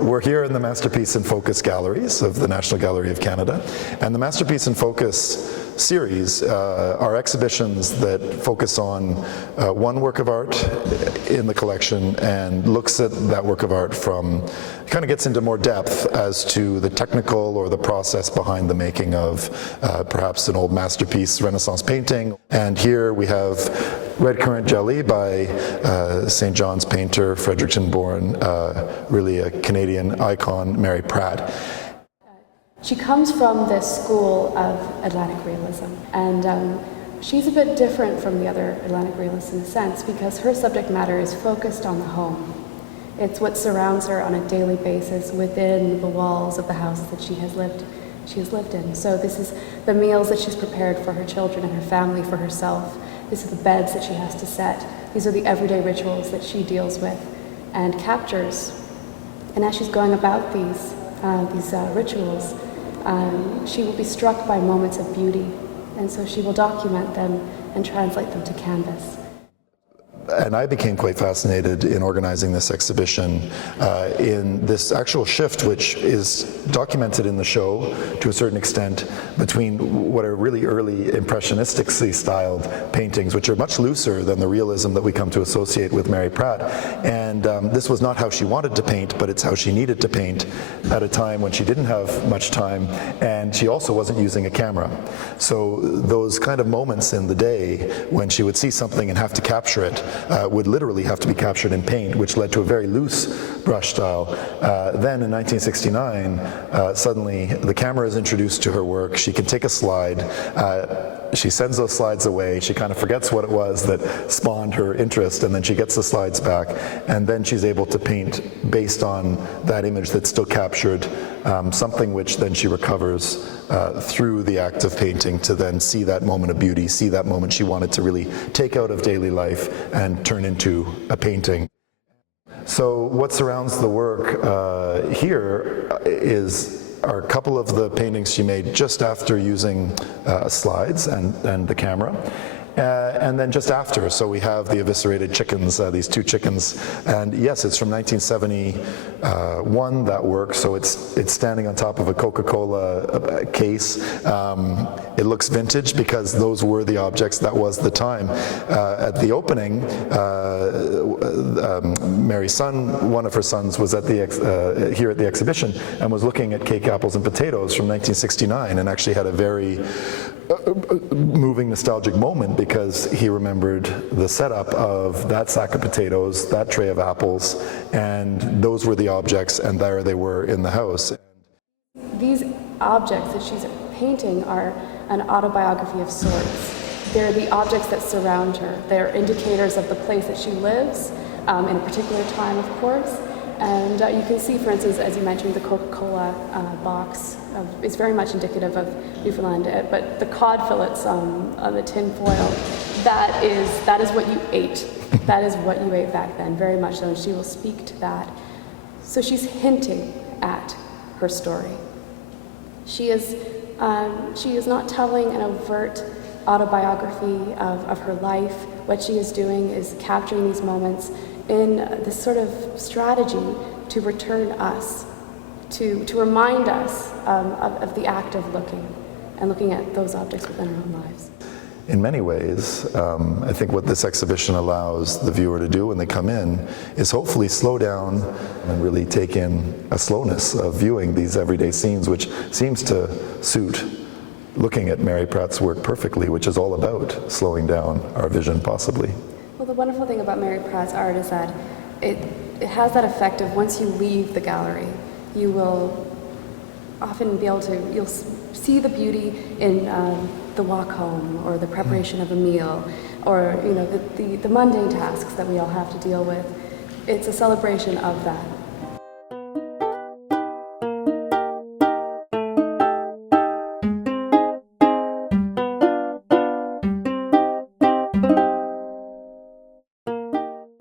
we're here in the Masterpiece in Focus galleries of the National Gallery of Canada, and the Masterpiece in Focus series are exhibitions that focus on one work of art in the collection and looks at that work of art from, kind of gets into more depth as to the technical or the process behind the making of perhaps an old masterpiece Renaissance painting. And here we have Red Currant Jelly by St. John's painter, Fredericton-born, really a Canadian icon, Mary Pratt. She comes from this school of Atlantic realism, and she's a bit different from the other Atlantic realists in a sense because her subject matter is focused on the home. It's what surrounds her on a daily basis within the walls of the houses that she has lived in. So this is the meals that she's prepared for her children and her family, for herself. This is the beds that she has to set. These are the everyday rituals that she deals with and captures. And as she's going about these rituals, she will be struck by moments of beauty, and so she will document them and translate them to canvas. And I became quite fascinated in organizing this exhibition in this actual shift, which is documented in the show to a certain extent, between what are really early impressionistically styled paintings, which are much looser than the realism that we come to associate with Mary Pratt. And this was not how she wanted to paint, but it's how she needed to paint at a time when she didn't have much time, and she also wasn't using a camera. So those kind of moments in the day when she would see something and have to capture it would literally have to be captured in paint, which led to a very loose brush style. Then in 1969, suddenly the camera is introduced to her work. She can take a slide. She sends those slides away. She kind of forgets what it was that spawned her interest, and then she gets the slides back, and then she's able to paint based on that image that's still captured, something which then she recovers through the act of painting to then see that moment of beauty, see that moment she wanted to really take out of daily life and turn into a painting. So what surrounds the work here are a couple of the paintings she made just after using slides and the camera. And then just after, so we have the eviscerated chickens, these two chickens, and yes, it's from 1971, that work, so it's standing on top of a Coca-Cola case. It looks vintage because those were the objects, that was the time. At the opening, Mary's son, one of her sons, was at the here at the exhibition and was looking at cake, apples, and potatoes from 1969, and actually had a very moving nostalgic moment because he remembered the setup of that sack of potatoes, that tray of apples, and those were the objects, and there they were in the house. These objects that she's painting are an autobiography of sorts. They're the objects that surround her. They're indicators of the place that she lives, in a particular time, of course. And you can see, for instance, as you mentioned, the Coca-Cola box is very much indicative of Newfoundland, but the cod fillets on the tin foil, that is what you ate. That is what you ate back then, very much so, and she will speak to that. So she's hinting at her story. She is not telling an overt autobiography of her life. What she is doing is capturing these moments in this sort of strategy to return us, to remind us of the act of looking at those objects within our own lives. In many ways, I think what this exhibition allows the viewer to do when they come in is hopefully slow down and really take in a slowness of viewing these everyday scenes, which seems to suit looking at Mary Pratt's work perfectly, which is all about slowing down our vision, possibly. Well, the wonderful thing about Mary Pratt's art is that it has that effect of once you leave the gallery, you will often be able to, you'll see the beauty in the walk home or the preparation of a meal or, you know, the mundane tasks that we all have to deal with. It's a celebration of that.